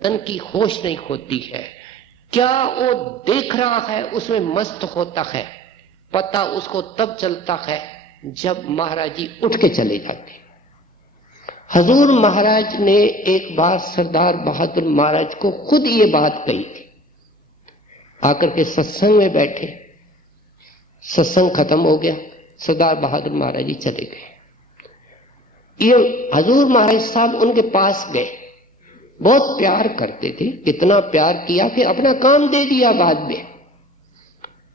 तन की होश नहीं होती है। क्या वो देख रहा है उसमें मस्त होता है, पता उसको तब चलता है जब महाराज जी उठ के चले जाते। हजूर महाराज ने एक बार सरदार बहादुर महाराज को खुद ये बात कही थी। आकर के सत्संग में बैठे, सत्संग खत्म हो गया, सरदार बहादुर महाराज जी चले गए। ये हजूर महाराज साहब उनके पास गए, बहुत प्यार करते थे, कितना प्यार किया कि अपना काम दे दिया। बाद में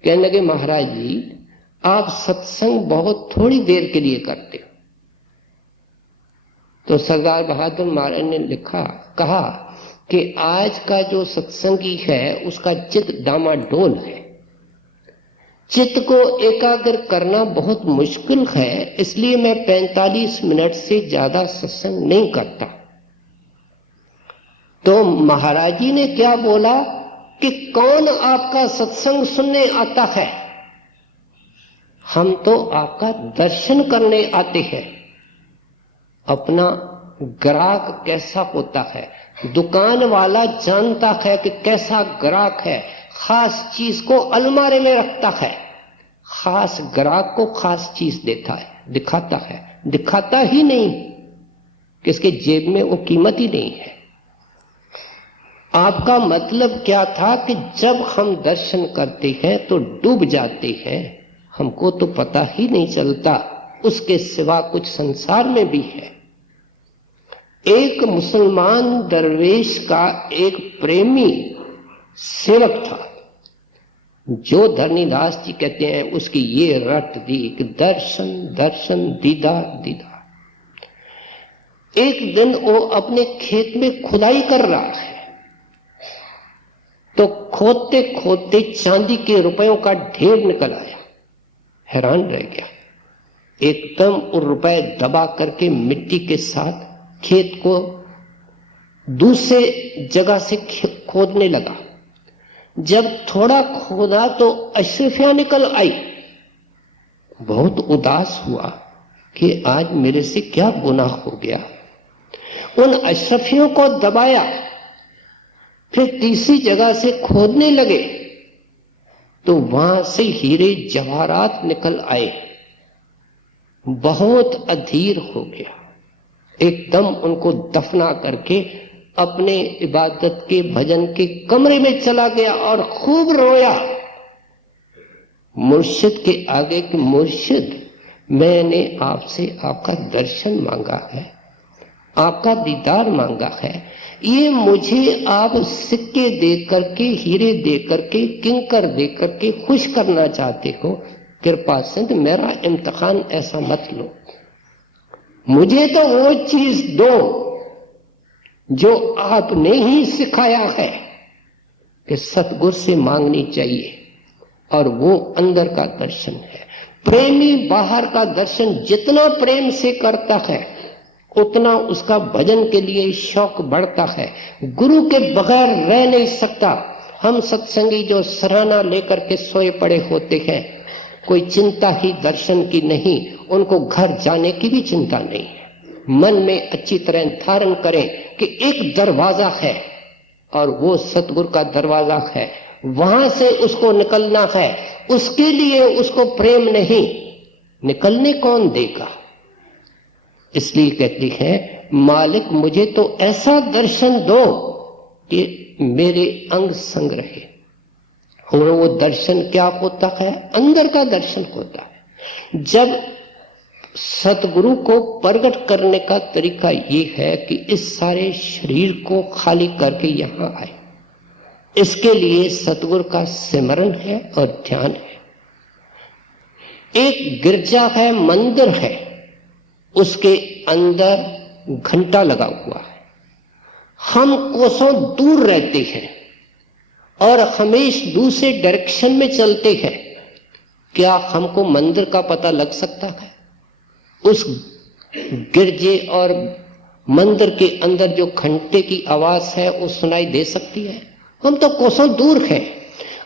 कहने लगे, महाराज जी आप सत्संग बहुत थोड़ी देर के लिए करते हो। तो सरदार बहादुर महाराज ने कहा कि आज का जो सत्संगी है उसका चित्त डामाडोल है, चित्त को एकाग्र करना बहुत मुश्किल है, इसलिए मैं 45 मिनट से ज्यादा सत्संग नहीं करता। तो महाराज जी ने क्या बोला कि कौन आपका सत्संग सुनने आता है, हम तो आपका दर्शन करने आते हैं। अपना ग्राहक कैसा होता है, दुकान वाला जानता है कि कैसा ग्राहक है, खास चीज को अलमारे में रखता है, खास ग्राहक को खास चीज देता है, दिखाता ही नहीं कि इसके जेब में वो कीमत ही नहीं है। आपका मतलब क्या था कि जब हम दर्शन करते हैं तो डूब जाते हैं, हमको तो पता ही नहीं चलता उसके सिवा कुछ संसार में भी है। एक मुसलमान दरवेश का एक प्रेमी सेवक था, जो धरनीदास जी कहते हैं उसकी ये रट थी कि दर्शन दर्शन दीदार दीदार। एक दिन वो अपने खेत में खुदाई कर रहा है, तो खोदते खोदते चांदी के रुपयों का ढेर निकल आया। हैरान रह गया, एकदम वो रुपए दबा करके मिट्टी के साथ खेत को दूसरे जगह से खोदने लगा। जब थोड़ा खोदा तो अशरफियां निकल आई। बहुत उदास हुआ कि आज मेरे से क्या गुनाह हो गया। उन अशरफियों को दबाया, फिर तीसरी जगह से खोदने लगे तो वहां से हीरे जवाहरात निकल आए। बहुत अधीर हो गया, एकदम उनको दफना करके अपने इबादत के भजन के कमरे में चला गया और खूब रोया मुर्शिद के आगे कि मुर्शिद, मैंने आपसे आपका दर्शन मांगा है, आपका दीदार मांगा है, ये मुझे आप सिक्के दे करके, हीरे दे करके, किंकर दे करके खुश करना चाहते हो, कृपा से मेरा इम्तिहान ऐसा मत लो। मुझे तो वो चीज दो जो आपने ही सिखाया है कि सतगुरु से मांगनी चाहिए, और वो अंदर का दर्शन है। प्रेमी बाहर का दर्शन जितना प्रेम से करता है उतना उसका भजन के लिए शौक बढ़ता है। गुरु के बगैर रह नहीं सकता। हम सत्संगी जो सराहना लेकर के सोए पड़े होते हैं, कोई चिंता ही दर्शन की नहीं, उनको घर जाने की भी चिंता नहीं है। मन में अच्छी तरह धारण करें कि एक दरवाजा है और वो सतगुरु का दरवाजा है, वहां से उसको निकलना है। उसके लिए उसको प्रेम नहीं, निकलने कौन देगा। इसलिए कहती है, मालिक मुझे तो ऐसा दर्शन दो कि मेरे अंग संग रहे। और वो दर्शन क्या होता है, अंदर का दर्शन होता है। जब सतगुरु को प्रकट करने का तरीका ये है कि इस सारे शरीर को खाली करके यहां आए। इसके लिए सतगुरु का सिमरन है और ध्यान है। एक गिरजा है, मंदिर है, उसके अंदर घंटा लगा हुआ है। हम कोसों दूर रहते हैं और हमेशा दूसरे डायरेक्शन में चलते हैं। क्या हमको मंदिर का पता लग सकता है? उस गिरजे और मंदिर के अंदर जो घंटे की आवाज है वो सुनाई दे सकती है? हम तो कोसों दूर हैं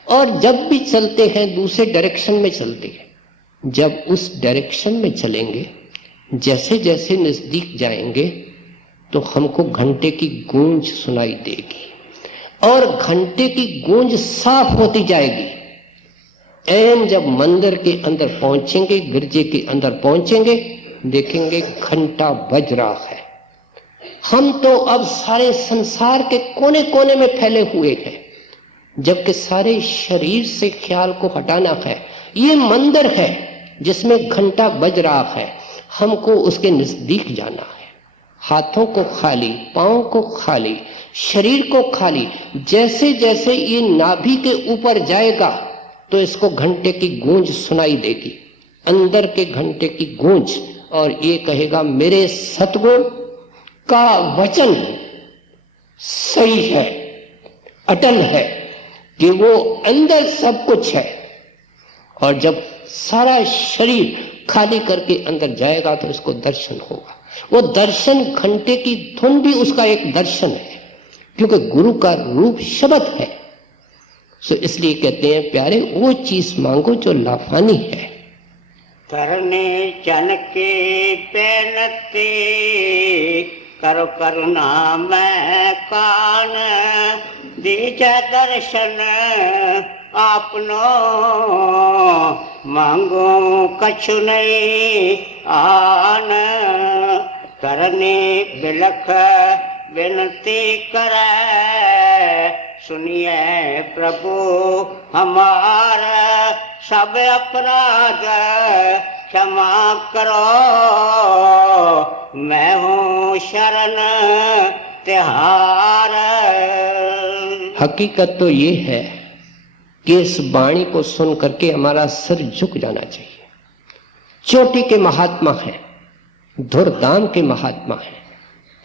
और जब भी चलते हैं दूसरे डायरेक्शन में चलते हैं। जब उस डायरेक्शन में चलेंगे, जैसे जैसे नजदीक जाएंगे तो हमको घंटे की गूंज सुनाई देगी। और घंटे की गूंज साफ होती जाएगी। ऐन जब मंदिर के अंदर पहुंचेंगे, गिरजे के अंदर पहुंचेंगे, देखेंगे घंटा बज रहा है। हम तो अब सारे संसार के कोने कोने में फैले हुए हैं, जबकि सारे शरीर से ख्याल को हटाना है। ये मंदिर है जिसमें घंटा बज रहा है, हमको उसके नजदीक जाना है। हाथों को खाली, पांव को खाली, शरीर को खाली। जैसे जैसे ये नाभि के ऊपर जाएगा तो इसको घंटे की गूंज सुनाई देगी, अंदर के घंटे की गूंज, और ये कहेगा मेरे सतगुरु का वचन सही है, अटल है कि वो अंदर सब कुछ है। और जब सारा शरीर खाली करके अंदर जाएगा तो इसको दर्शन होगा। वो दर्शन, घंटे की धुन भी उसका एक दर्शन है, क्योंकि गुरु का रूप शब्द है। सो इसलिए कहते हैं प्यारे, वो चीज मांगो जो लाफानी है। करने चन के पेनते करो करुणा मैं कान, दीजा दर्शन आपनो मांगो कछु नहीं आन। करने बिलख विनती करे, सुनिए प्रभु हमारा सब अपराध क्षमा करो, मैं हूँ शरण तिहार। हकीकत तो ये है कि इस वाणी को सुन करके हमारा सिर झुक जाना चाहिए। चोटी के महात्मा हैं, धुरधाम के महात्मा हैं,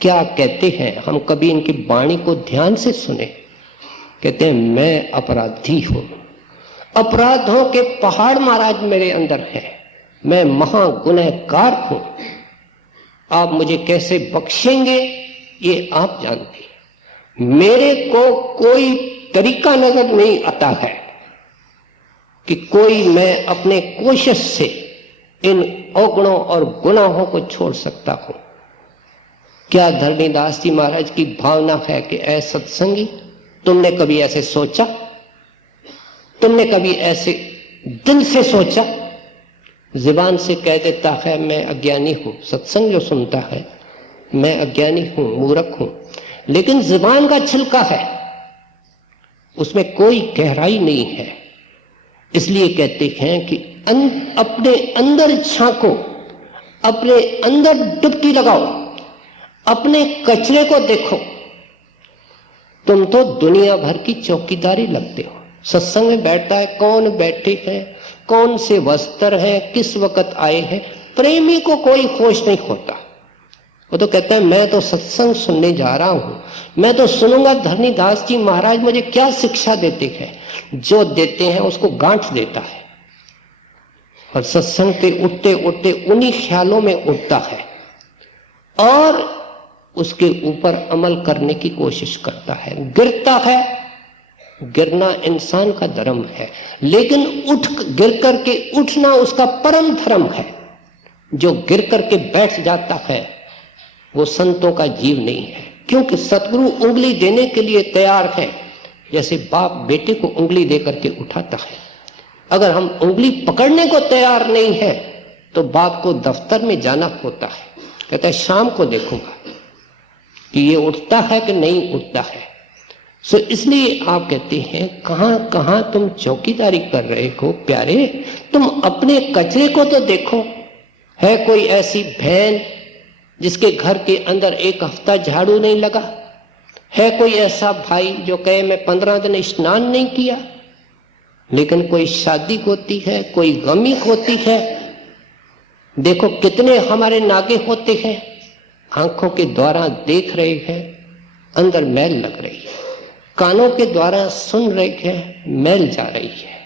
क्या कहते हैं, हम कभी इनकी वाणी को ध्यान से सुने। कहते हैं मैं अपराधी हूं, अपराधों के पहाड़ महाराज मेरे अंदर है, मैं महागुनहगार हूं, आप मुझे कैसे बख्शेंगे ये आप जानते हैं। मेरे को कोई तरीका नजर नहीं आता है कि कोई मैं अपने कोशिश से इन अवगुणों और गुनाहों को छोड़ सकता हूं। क्या धरणीदास जी महाराज की भावना है कि ऐ सत्संगी, तुमने कभी ऐसे सोचा? तुमने कभी ऐसे दिल से सोचा? जुबान से कह देता है मैं अज्ञानी हूं, सत्संग जो सुनता है मैं अज्ञानी हूं, मूर्ख हूं, लेकिन जुबान का छिलका है, उसमें कोई गहराई नहीं है। इसलिए कहते हैं कि अपने अंदर झांको, अपने अंदर डुबकी लगाओ, अपने कचरे को देखो। तुम तो दुनिया भर की चौकीदारी लगते हो। सत्संग में बैठता है, कौन बैठे हैं, कौन से वस्त्र हैं, किस वक्त आए हैं, प्रेमी को कोई होश नहीं होता। वो तो कहता है मैं तो सत्संग सुनने जा रहा हूं, मैं तो सुनूंगा धरणीदास जी महाराज मुझे क्या शिक्षा देते हैं। जो देते हैं उसको गांठ देता है और सत्संग पे उठते उठते उन्हीं ख्यालों में उठता है और उसके ऊपर अमल करने की कोशिश करता है। गिरता है, गिरना इंसान का धर्म है, लेकिन गिर करके उठना उसका परम धर्म है। जो गिर करके बैठ जाता है वो संतों का जीव नहीं है, क्योंकि सतगुरु उंगली देने के लिए तैयार है, जैसे बाप बेटे को उंगली दे करके उठाता है। अगर हम उंगली पकड़ने को तैयार नहीं है तो बाप को दफ्तर में जाना होता है, कहता है शाम को देखूंगा कि ये उठता है कि नहीं उठता है। सो इसलिए आप कहते हैं कहां कहां तुम चौकीदारी कर रहे हो प्यारे, तुम अपने कचरे को तो देखो। है कोई ऐसी बहन जिसके घर के अंदर एक हफ्ता झाड़ू नहीं लगा? है कोई ऐसा भाई जो कहे मैं 15 दिन स्नान नहीं किया? लेकिन कोई शादी होती है, कोई गमी होती है, देखो कितने हमारे नागे होते हैं, आंखों के द्वारा देख रहे हैं, अंदर मैल लग रही है, कानों के द्वारा सुन रहे हैं, मैल जा रही है,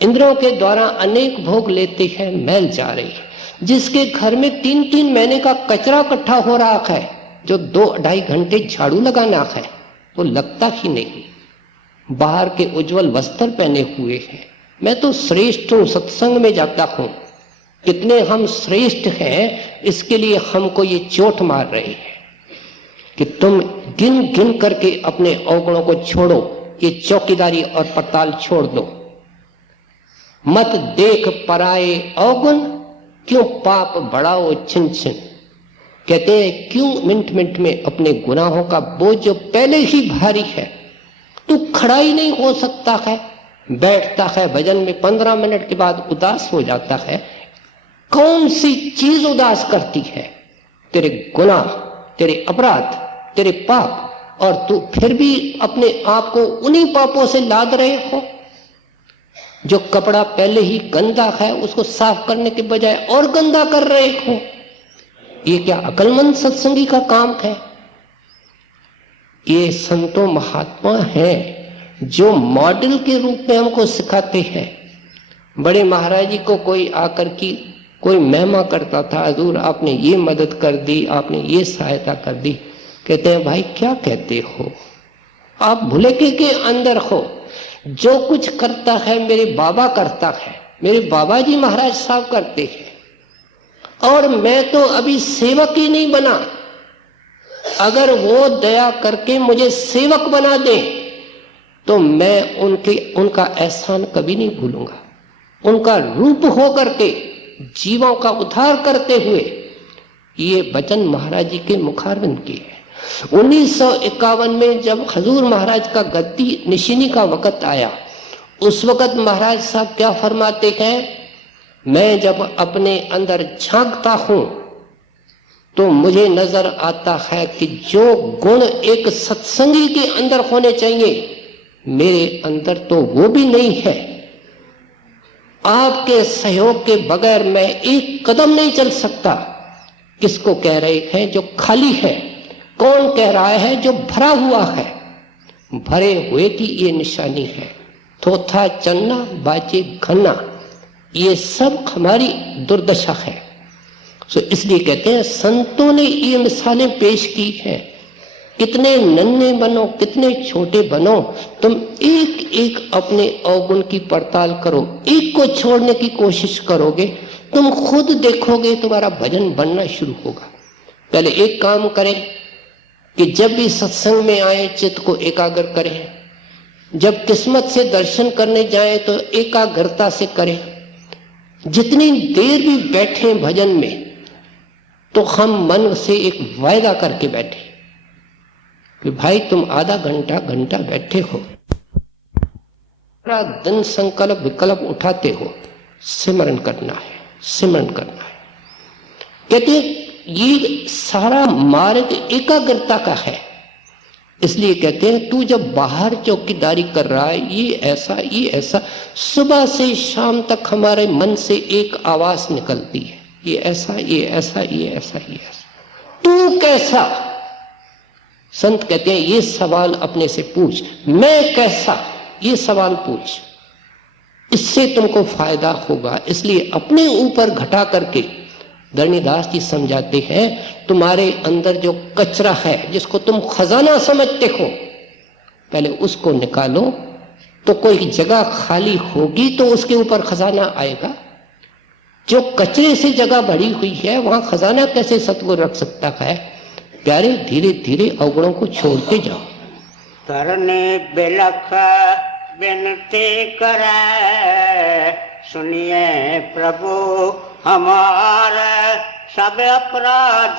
इंद्रियों के द्वारा अनेक भोग लेते हैं, मैल जा रही है। जिसके घर में 3-3 महीने का कचरा इकट्ठा हो रहा है, जो 2-2.5 घंटे झाड़ू लगाना है वो लगता ही नहीं। बाहर के उज्जवल वस्त्र पहने हुए हैं। मैं तो श्रेष्ठ हूं, सत्संग में जाता हूं, कितने हम श्रेष्ठ हैं, इसके लिए हमको ये चोट मार रही है। कि तुम गिन गिन करके अपने अवगुणों को छोड़ो, ये चौकीदारी और पड़ताल छोड़ दो। मत देख पराए अवगुण, क्यों पाप बढ़ाओ छिन छिन। कहते हैं क्यों मिनट मिनट में अपने गुनाहों का बोझ जो पहले ही भारी है, तू खड़ा ही नहीं हो सकता है, बैठता है भजन में 15 मिनट के बाद उदास हो जाता है। कौन सी चीज उदास करती है? तेरे गुनाह, तेरे अपराध, तेरे पाप, और तू फिर भी अपने आप को उन्हीं पापों से लाद रहे हो। जो कपड़ा पहले ही गंदा है उसको साफ करने के बजाय और गंदा कर रहे हो। ये क्या अकलमंद सत्संगी का काम है? ये संतों महात्मा हैं जो मॉडल के रूप में हमको सिखाते हैं। बड़े महाराज जी को कोई आकर की कोई महिमा करता था, हजूर आपने ये मदद कर दी, आपने ये सहायता कर दी। कहते हैं भाई क्या कहते हो, आप भुलेखे के अंदर हो। जो कुछ करता है मेरे बाबा करता है, मेरे बाबा जी महाराज साहब करते हैं, और मैं तो अभी सेवक ही नहीं बना। अगर वो दया करके मुझे सेवक बना दे तो मैं उनका एहसान कभी नहीं भूलूंगा। उनका रूप हो करके जीवों का उद्धार करते हुए, ये वचन महाराज जी के मुखारविंद के है। 1951 में जब हजूर महाराज का गद्दी निशिनी का वक़्त आया, उस वक़्त महाराज साहब क्या फरमाते हैं, मैं जब अपने अंदर झांकता हूं तो मुझे नजर आता है कि जो गुण एक सत्संगी के अंदर होने चाहिए मेरे अंदर तो वो भी नहीं है। आपके सहयोग के बगैर मैं एक कदम नहीं चल सकता। किसको कह रहे हैं? जो खाली है। कौन कह रहा है? जो भरा हुआ है। भरे हुए की ये निशानी है। थोथा चन्ना बाजे घना, ये सब हमारी दुर्दशा है। सो इसलिए कहते हैं संतों ने ये मिसालें पेश की हैं। कितने नन्हे बनो, कितने छोटे बनो, तुम एक एक अपने अवगुण की पड़ताल करो। एक को छोड़ने की कोशिश करोगे, तुम खुद देखोगे तुम्हारा भजन बनना शुरू होगा। पहले एक काम करें कि जब भी सत्संग में आए चित्त को एकाग्र करें। जब किस्मत से दर्शन करने जाए तो एकाग्रता से करें। जितनी देर भी बैठे भजन में तो हम मन से एक वायदा करके बैठे कि भाई तुम आधा घंटा घंटा बैठे हो, पूरा दिन संकल्प विकल्प उठाते हो, सिमरन करना है, सिमरन करना है। कहते ये सारा मार्ग एकाग्रता का है। इसलिए कहते हैं तू जब बाहर चौकीदारी कर रहा है, ये ऐसा, सुबह से शाम तक हमारे मन से एक आवाज निकलती है, ये ऐसा, ये ऐसा, ये ऐसा, ये ऐसा। तू कैसा? संत कहते हैं ये सवाल अपने से पूछ। मैं कैसा? ये सवाल पूछ, इससे तुमको फायदा होगा। इसलिए अपने ऊपर घटा करके धरणीदास जी समझाते हैं तुम्हारे अंदर जो कचरा है, जिसको तुम खजाना समझते हो, पहले उसको निकालो तो कोई जगह खाली होगी तो उसके ऊपर खजाना आएगा। जो कचरे से जगह भरी हुई है वहां खजाना कैसे सतगुरु रख सकता है? प्यारे धीरे धीरे अवगुणों को छोड़ते जाओ। करने बिलख विनती करे, सुनिए प्रभु हमारे सब अपराध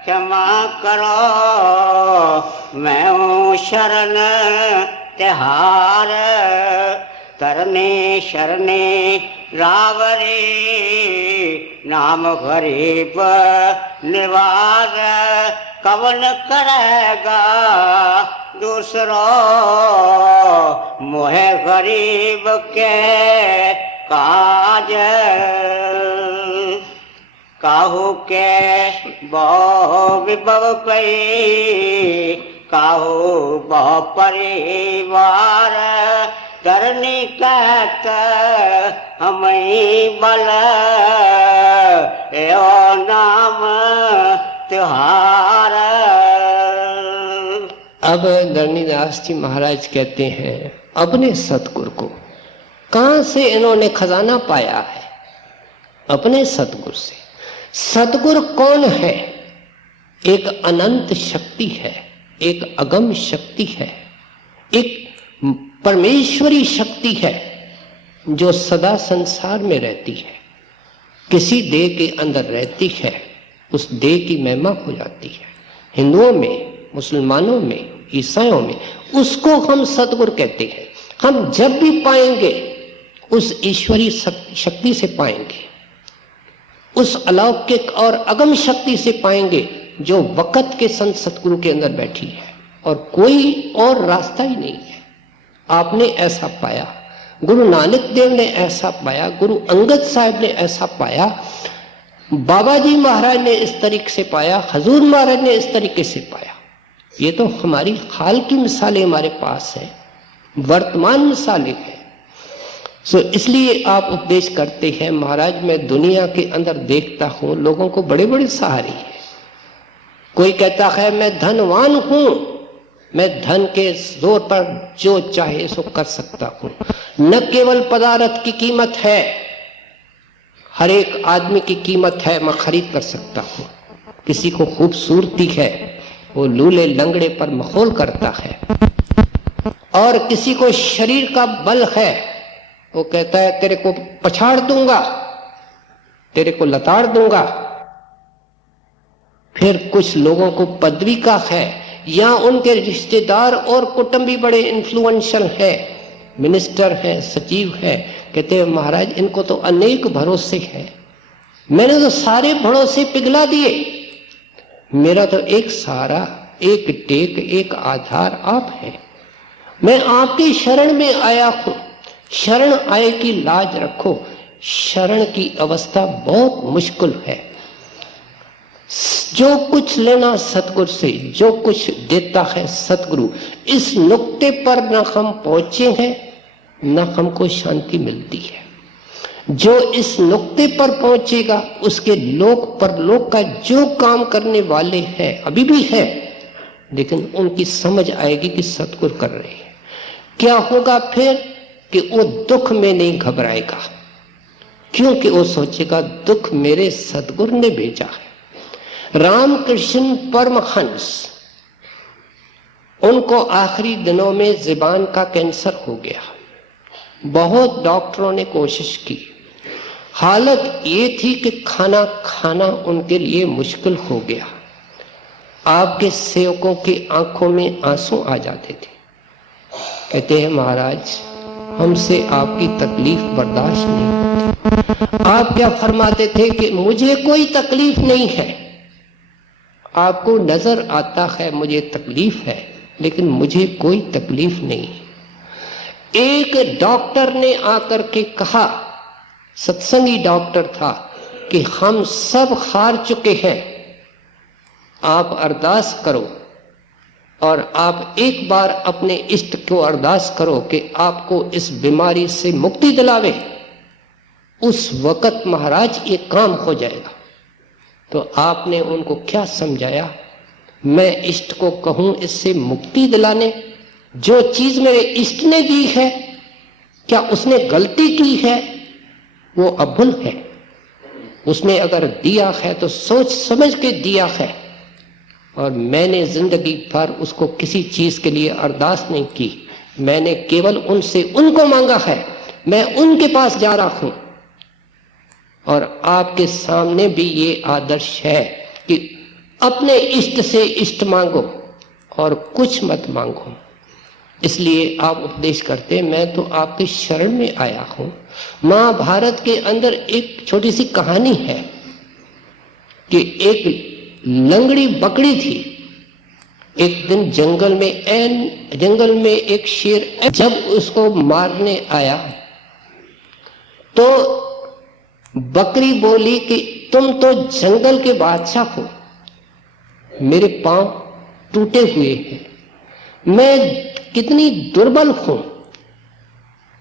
क्षमा करो। मैं हूँ शरण तिहार, तरने शरणे रावरी, नाम गरीब निवार, कवन करेगा दूसरो, मोहे गरीब के काज, काहू के बहु विभव पई, काहू बहु परिवार, करनी कहत हमें बल, एओ नाम त्योहार। अब धरणीदास जी महाराज कहते हैं अपने सतगुरु को कहां से इन्होंने खजाना पाया है? अपने सतगुरु से। सतगुरु कौन है? एक अनंत शक्ति है, एक अगम शक्ति है, एक परमेश्वरी शक्ति है जो सदा संसार में रहती है, किसी देह के अंदर रहती है, उस देह की महिमा हो जाती है। हिंदुओं में, मुसलमानों में, ईसाइयों में उसको हम सतगुरु कहते हैं। हम जब भी पाएंगे उस ईश्वरी शक्ति से पाएंगे, उस अलौकिक और अगम शक्ति से पाएंगे जो वक़्त के संत सतगुरु के अंदर बैठी है, और कोई और रास्ता ही नहीं है। आपने ऐसा पाया, गुरु नानक देव ने ऐसा पाया, गुरु अंगद साहब ने ऐसा पाया, बाबा जी महाराज ने इस तरीके से पाया, हजूर महाराज ने इस तरीके से पाया। ये तो हमारी हाल की मिसालें हमारे पास है, वर्तमान मिसालें हैं। इसलिए आप उपदेश करते हैं। महाराज, मैं दुनिया के अंदर देखता हूं लोगों को बड़े बड़े सहारे हैं। कोई कहता है मैं धनवान हूं, मैं धन के जोर पर जो चाहे सो कर सकता हूं। न केवल पदार्थ की कीमत है, हर एक आदमी की कीमत है, मैं खरीद कर सकता हूं। किसी को खूबसूरती है, वो लूले लंगड़े पर मखौल करता है, और किसी को शरीर का बल है, वो कहता है तेरे को पछाड़ दूंगा, तेरे को लताड़ दूंगा। फिर कुछ लोगों को पदवी का है, या उनके रिश्तेदार और कुटुंबी बड़े इन्फ्लुएंशियल है, मिनिस्टर है, सचिव है, कहते हैं महाराज इनको तो अनेक भरोसे हैं, मैंने तो सारे भरोसे पिघला दिए, मेरा तो एक सहारा, एक टेक, एक आधार आप हैं। मैं आपकी शरण में आया हूं। शरण आए की लाज रखो। शरण की अवस्था बहुत मुश्किल है। जो कुछ लेना सतगुरु से, जो कुछ देता है सतगुरु, इस नुक्ते पर न हम पहुंचे हैं न हमको शांति मिलती है। जो इस नुक्ते पर पहुंचेगा उसके लोक परलोक का जो काम करने वाले हैं, अभी भी है, लेकिन उनकी समझ आएगी कि सतगुरु कर रहे हैं। क्या होगा फिर कि वो दुख में नहीं घबराएगा, क्योंकि वो सोचेगा दुख मेरे सतगुरु ने भेजा है। रामकृष्ण परमहंस, उनको आखिरी दिनों में ज़ुबान का कैंसर हो गया। बहुत डॉक्टरों ने कोशिश की, हालत ये थी कि खाना खाना उनके लिए मुश्किल हो गया। आपके सेवकों की आंखों में आंसू आ जाते थे। कहते हैं महाराज हमसे आपकी तकलीफ बर्दाश्त नहीं होती। आप क्या फरमाते थे कि मुझे कोई तकलीफ नहीं है, आपको नजर आता है मुझे तकलीफ है, लेकिन मुझे कोई तकलीफ नहीं। एक डॉक्टर ने आकर के कहा, सत्संगी डॉक्टर था, कि हम सब हार चुके हैं, आप अरदास करो और आप एक बार अपने इष्ट को अरदास करो कि आपको इस बीमारी से मुक्ति दिलावे। उस वक़्त महाराज ये काम हो जाएगा। तो आपने उनको क्या समझाया? मैं इष्ट को कहूं इससे मुक्ति दिलाने, जो चीज मेरे इष्ट ने दी है क्या उसने गलती की है? वो अभुल है। उसने अगर दिया है तो सोच समझ के दिया है, और मैंने जिंदगी भर उसको किसी चीज के लिए अरदास नहीं की, मैंने केवल उनसे उनको मांगा है। मैं उनके पास जा रहा हूं, और आपके सामने भी ये आदर्श है कि अपने इष्ट से इष्ट मांगो और कुछ मत मांगो। इसलिए आप उपदेश करते, मैं तो आपकी शरण में आया हूं। महाभारत के अंदर एक छोटी सी कहानी है कि एक लंगड़ी बकरी थी। एक दिन जंगल में एक शेर जब उसको मारने आया तो बकरी बोली कि तुम तो जंगल के बादशाह हो, मेरे पांव टूटे हुए हैं, मैं कितनी दुर्बल हूं,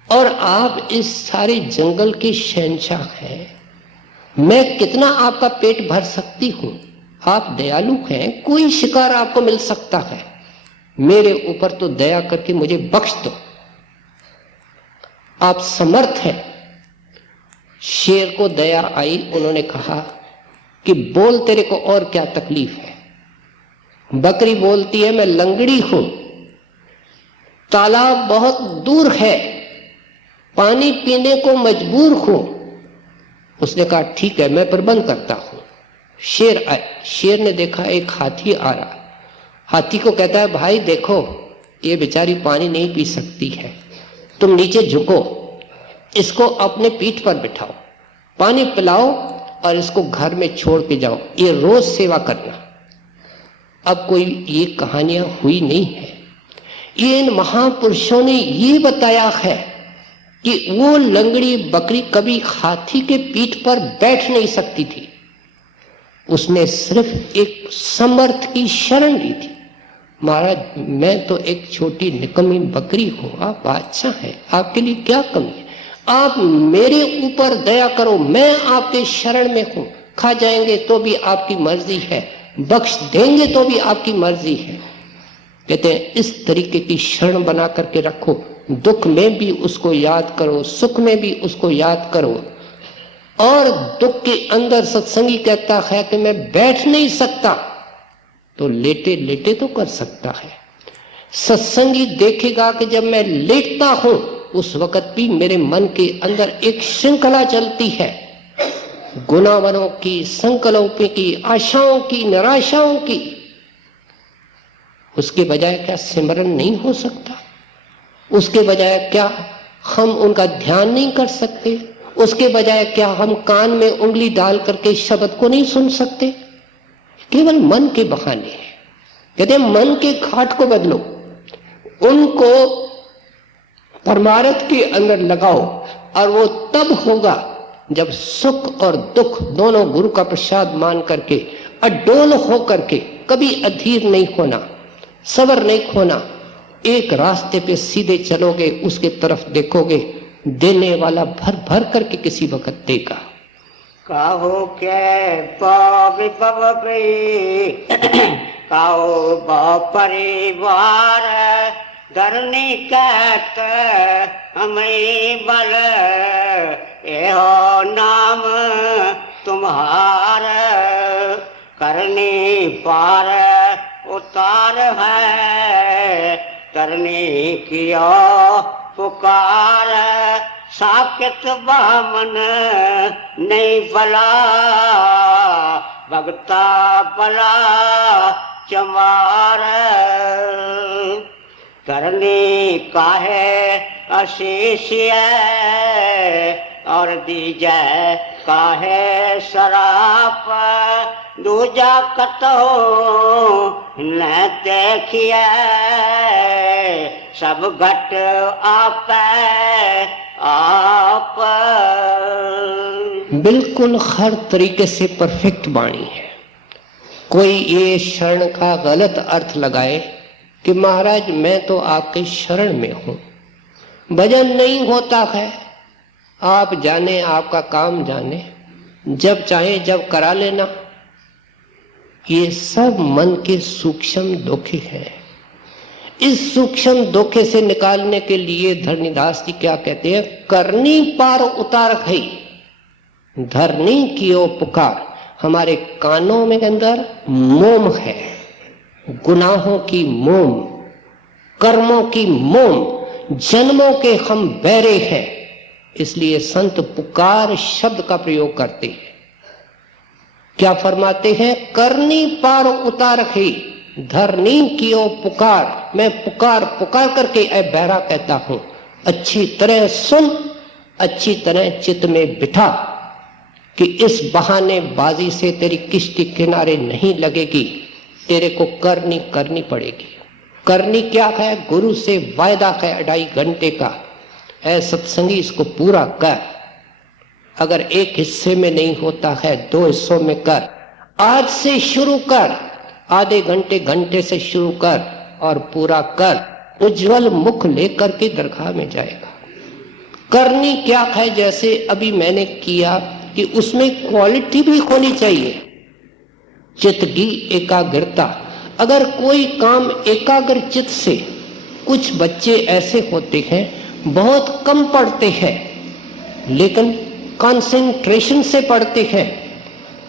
और आप इस सारे जंगल के शहंशाह हैं, मैं कितना आपका पेट भर सकती हूं। आप दयालु हैं, कोई शिकार आपको मिल सकता है, मेरे ऊपर तो दया करके मुझे बख्श दो, आप समर्थ हैं। शेर को दया आई, उन्होंने कहा कि बोल तेरे को और क्या तकलीफ है। बकरी बोलती है मैं लंगड़ी हूं, तालाब बहुत दूर है, पानी पीने को मजबूर हूं। उसने कहा ठीक है मैं प्रबंध करता हूं। शेर आए, शेर ने देखा एक हाथी आ रहा, हाथी को कहता है भाई देखो ये बेचारी पानी नहीं पी सकती है, तुम नीचे झुको, इसको अपने पीठ पर बिठाओ, पानी पिलाओ और इसको घर में छोड़ के जाओ, ये रोज सेवा करना। अब कोई ये कहानियां हुई नहीं है, ये इन महापुरुषों ने ये बताया है कि वो लंगड़ी बकरी कभी हाथी के पीठ पर बैठ नहीं सकती थी, उसने सिर्फ एक समर्थ की शरण ली थी। महाराज मैं तो एक छोटी निकम्मी बकरी हूं, आप बादशाह हैं, आपके लिए क्या कमी है, आप मेरे ऊपर दया करो, मैं आपके शरण में हूं, खा जाएंगे तो भी आपकी मर्जी है, बख्श देंगे तो भी आपकी मर्जी है। कहते हैं इस तरीके की शरण बना करके रखो, दुख में भी उसको याद करो, सुख में भी उसको याद करो। और दुख के अंदर सत्संगी कहता है कि मैं बैठ नहीं सकता, तो लेटे लेटे तो कर सकता है। सत्संगी देखेगा कि जब मैं लेटता हूं उस वक्त भी मेरे मन के अंदर एक श्रृंखला चलती है, गुनावरों की, संकल्पों की, आशाओं की, निराशाओं की। उसके बजाय क्या सिमरन नहीं हो सकता? उसके बजाय क्या हम उनका ध्यान नहीं कर सकते? उसके बजाय क्या हम कान में उंगली डाल करके शब्द को नहीं सुन सकते? केवल मन के बहाने हैं। कहते मन के घाट को बदलो, उनको परमार्थ के अंदर लगाओ, और वो तब होगा जब सुख और दुख दोनों गुरु का प्रसाद मान करके अडोल हो करके, कभी अधीर नहीं होना, सबर नहीं खोना, एक रास्ते पे सीधे चलोगे, उसके तरफ देखोगे, देने वाला भर भर करके किसी वक्त देगा। काहो के पावि पवपे काहो बा परिवार धरनी कहत हमें बल एहो नाम तुम्हार करनी पार उतार है करने किया पुकार साकेत बामन नहीं भला भगता भला चमार करने काहे आशीष और दीजै काहे शराप दूजा कतो न देखिए सब घट आप आप। बिल्कुल हर तरीके से परफेक्ट वाणी है। कोई ये शरण का गलत अर्थ लगाए कि महाराज मैं तो आपके शरण में हूं, भजन नहीं होता है, आप जाने, आपका काम जाने, जब चाहे जब करा लेना। ये सब मन के सूक्ष्म धोखे हैं। इस सूक्ष्म धोखे से निकालने के लिए धरनीदास जी क्या कहते हैं? करनी पार उतार गई धरनी कियो पुकार। हमारे कानों में अंदर मोम है, गुनाहों की मोम, कर्मों की मोम, जन्मों के हम बैरे हैं, इसलिए संत पुकार शब्द का प्रयोग करते हैं। क्या फरमाते हैं? करनी पार उतार रखी धरनी कियो पुकार। मैं पुकार पुकार करके ऐ बहरा कहता हूं, अच्छी तरह सुन, अच्छी तरह चित्त में बिठा कि इस बहाने बाजी से तेरी किश्ती किनारे नहीं लगेगी, तेरे को करनी करनी पड़ेगी। करनी क्या है? गुरु से वायदा है 2.5 घंटे का, ऐ सत्संगी इसको पूरा कर। अगर एक हिस्से में नहीं होता है 2 हिस्सों में कर। आज से शुरू कर, आधे घंटे घंटे से शुरू कर और पूरा कर। उज्जवल मुख लेकर के दरगाह में जाएगा। करनी क्या है? जैसे अभी मैंने किया कि उसमें क्वालिटी भी होनी चाहिए, चित्त की एकाग्रता। अगर कोई काम एकाग्र चित्त से, कुछ बच्चे ऐसे होते हैं बहुत कम पढ़ते हैं लेकिन कंसंट्रेशन से पढ़ते हैं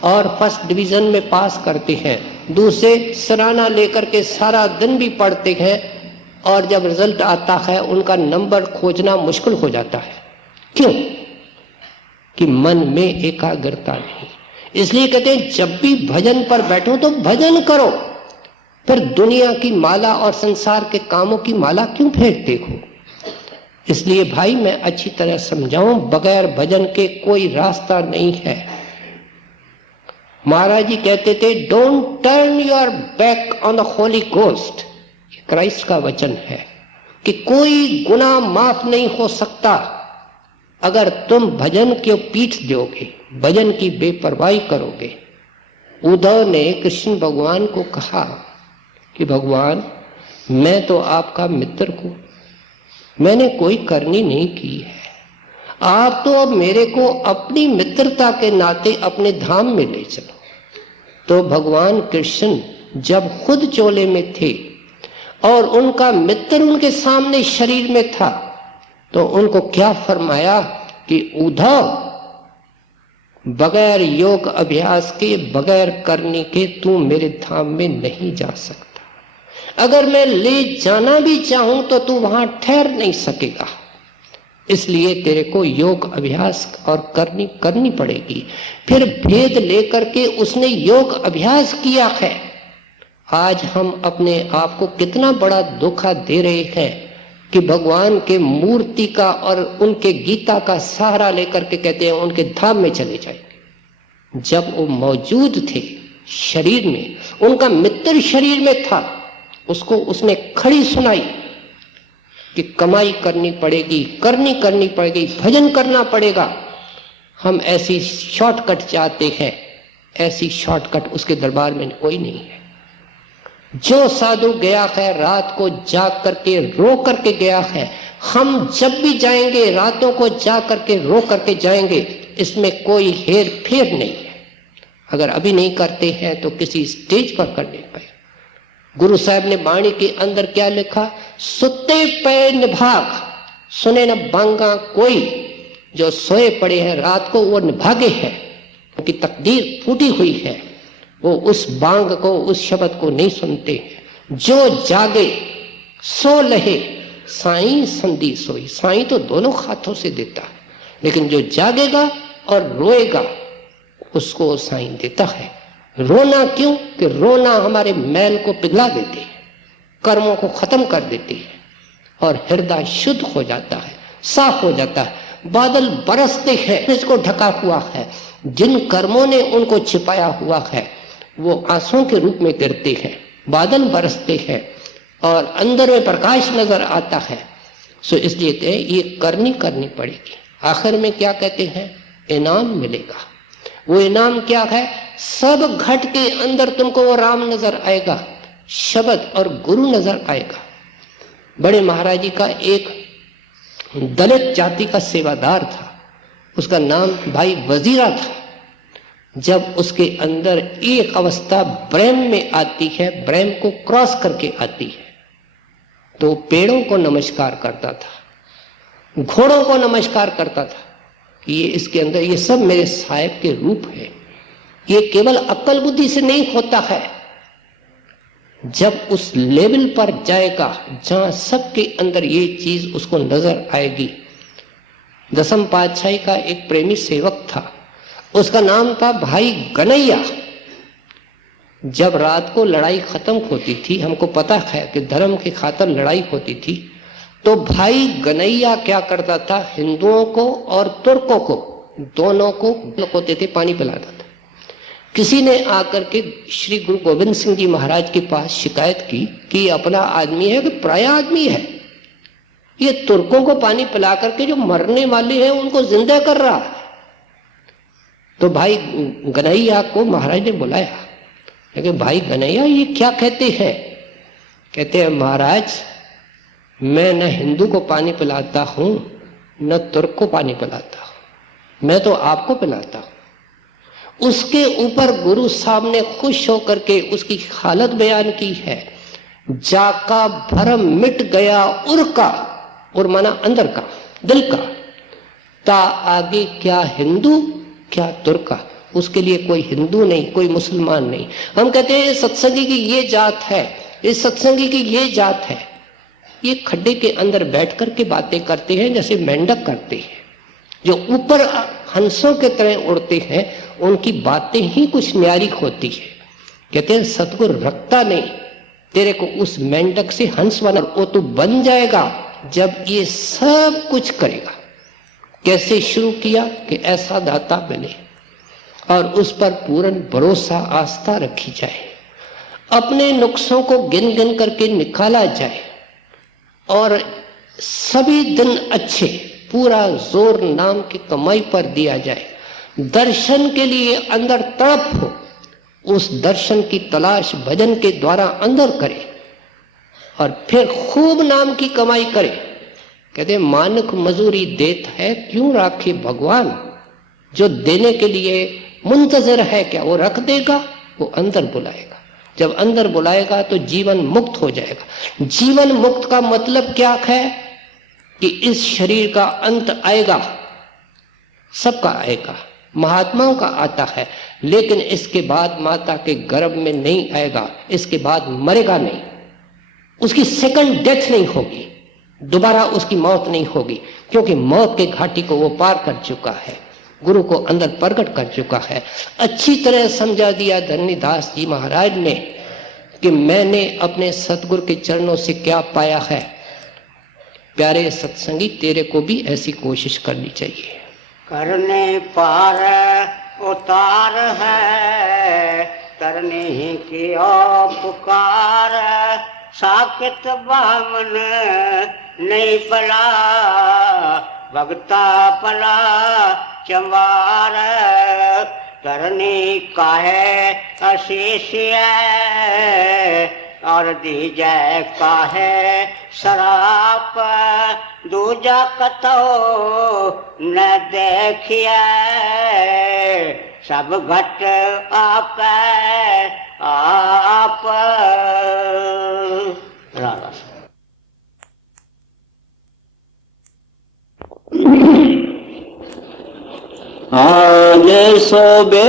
और फर्स्ट डिवीजन में पास करते हैं, दूसरे सराहना लेकर के सारा दिन भी पढ़ते हैं और जब रिजल्ट आता है उनका नंबर खोजना मुश्किल हो जाता है। क्यों? कि मन में एकाग्रता नहीं। इसलिए कहते हैं जब भी भजन पर बैठो तो भजन करो, फिर दुनिया की माला और संसार के कामों की माला क्यों फेंकते हो? इसलिए भाई मैं अच्छी तरह समझाऊं, बगैर भजन के कोई रास्ता नहीं है। महाराज जी कहते थे don't turn your back on the Holi ghost, Christ का वचन है कि कोई गुनाह माफ नहीं हो सकता अगर तुम भजन की पीठ दोगे, भजन की बेपरवाही करोगे। उद्धव ने कृष्ण भगवान को कहा कि भगवान मैं तो आपका मित्र हूं, मैंने कोई करनी नहीं की है, आप तो अब मेरे को अपनी मित्रता के नाते अपने धाम में ले चलो। तो भगवान कृष्ण जब खुद चोले में थे और उनका मित्र उनके सामने शरीर में था तो उनको क्या फरमाया कि उद्धव बगैर योग अभ्यास के, बगैर करने के तू मेरे धाम में नहीं जा सकता। अगर मैं ले जाना भी चाहूं तो तू वहां ठहर नहीं सकेगा। इसलिए तेरे को योग अभ्यास और करनी पड़ेगी। फिर भेद लेकर के उसने योग अभ्यास किया है। आज हम अपने आप को कितना बड़ा धोखा दे रहे हैं कि भगवान के मूर्ति का और उनके गीता का सहारा लेकर के कहते हैं उनके धाम में चले जाएंगे। जब वो मौजूद थे शरीर में, उनका मित्र शरीर में था, उसको उसने खड़ी सुनाई कि कमाई करनी पड़ेगी, करनी पड़ेगी, भजन करना पड़ेगा। हम ऐसी शॉर्टकट चाहते हैं, ऐसी शॉर्टकट उसके दरबार में कोई नहीं है। जो साधु गया है रात को जाग करके रो करके गया है, हम जब भी जाएंगे रातों को जाग करके रो करके जाएंगे, इसमें कोई हेर फेर नहीं है। अगर अभी नहीं करते हैं तो किसी स्टेज पर करने पाए। गुरु साहब ने वाणी के अंदर क्या लिखा? सुते पे निभाग सुने न बांगा कोई, जो सोए पड़े हैं रात को वो निभागे हैं, उनकी तकदीर फूटी हुई है, वो उस बांग को, उस शब्द को नहीं सुनते। जो जागे सो लहे साईं संधि सोई। साईं तो दोनों हाथों से देता है, लेकिन जो जागेगा और रोएगा उसको साईं देता है। रोना क्यों? कि रोना हमारे मैल को पिघला देते हैं, कर्मों को खत्म कर देते हैं और हृदय शुद्ध हो जाता है, साफ हो जाता है। बादल बरसते हैं, इसको ढका हुआ है, जिन कर्मों ने उनको छिपाया हुआ है वो आंसुओं के रूप में गिरते हैं। बादल बरसते हैं और अंदर में प्रकाश नजर आता है। सो इसलिए ये करनी पड़ेगी। आखिर में क्या कहते हैं? इनाम मिलेगा। वो इनाम क्या है? सब घट के अंदर तुमको वो राम नजर आएगा, शब्द और गुरु नजर आएगा। बड़े महाराज जी का एक दलित जाति का सेवादार था, उसका नाम भाई वजीरा था। जब उसके अंदर एक अवस्था ब्रह्म में आती है, ब्रह्म को क्रॉस करके आती है, तो पेड़ों को नमस्कार करता था, घोड़ों को नमस्कार करता था। ये इसके अंदर ये सब मेरे साहिब के रूप है। ये केवल अक्ल बुद्धि से नहीं होता है। जब उस लेवल पर जाएगा जहां सबके अंदर ये चीज उसको नजर आएगी। दसम पातशाही का एक प्रेमी सेवक था, उसका नाम था भाई गनैया। जब रात को लड़ाई खत्म होती थी, हमको पता है कि धर्म की खातिर लड़ाई होती थी, तो भाई गनैया क्या करता था? हिंदुओं को और तुर्कों को दोनों को होते थे पानी पिलाता था। किसी ने आकर के श्री गुरु गोविंद सिंह जी महाराज के पास शिकायत की कि ये अपना आदमी है कि पराया आदमी है, ये तुर्कों को पानी पिला करके जो मरने वाले हैं उनको जिंदा कर रहा है। तो भाई गनैया को महाराज ने बुलाया, लेकिन भाई गनैया ये क्या कहते हैं? कहते हैं महाराज मैं न हिंदू को पानी पिलाता हूं न तुर्क को पानी पिलाता हूं, मैं तो आपको पिलाता हूं। उसके ऊपर गुरु साहब ने खुश होकर के उसकी हालत बयान की है। जाका भरम मिट गया उर्का, और माना अंदर का, दिल का, ता आगे क्या हिंदू क्या तुर्का। उसके लिए कोई हिंदू नहीं, कोई मुसलमान नहीं। हम कहते हैं सत्संगी की ये जात है, इस सत्संगी की ये जात है। ये खड्डे के अंदर बैठ कर के बातें करते हैं जैसे मेंढक करते हैं। जो ऊपर हंसों के तरह उड़ते हैं उनकी बातें ही कुछ न्यारी होती है। कहते हैं सतगुरु रखता नहीं तेरे को उस मेंढक से हंस बना, वो तो बन जाएगा जब ये सब कुछ करेगा। कैसे शुरू किया कि ऐसा दाता मिले और उस पर पूर्ण भरोसा आस्था रखी जाए, अपने नुक्सों को गिन गिन करके निकाला जाए और सभी दिन अच्छे, पूरा जोर नाम की कमाई पर दिया जाए। दर्शन के लिए अंदर तड़प हो, उस दर्शन की तलाश भजन के द्वारा अंदर करे और फिर खूब नाम की कमाई करे। कहते मानक मजूरी देत है क्यों राखे भगवान। जो देने के लिए मुंतजर है क्या वो रख देगा? वो अंदर बुलाएगा। जब अंदर बुलाएगा तो जीवन मुक्त हो जाएगा। जीवन मुक्त का मतलब क्या है कि इस शरीर का अंत आएगा, सबका आएगा, महात्माओं का आता है, लेकिन इसके बाद माता के गर्भ में नहीं आएगा, इसके बाद मरेगा नहीं, उसकी सेकंड डेथ नहीं होगी, दोबारा उसकी मौत नहीं होगी, क्योंकि मौत के घाटी को वो पार कर चुका है, गुरु को अंदर प्रकट कर चुका है। अच्छी तरह समझा दिया धरनीदास जी महाराज ने कि मैंने अपने सतगुरु के चरणों से क्या पाया है। प्यारे सत्संगी, तेरे को भी ऐसी कोशिश करनी चाहिए। करने पार उतार है, करने की पुकार, साकित बामन नहीं पला, भगता पला चमार, करने का है आशीष है और दी जाए का है शराप, दूजा कतो न देखिए, सब घट आप राधा। आज सोबे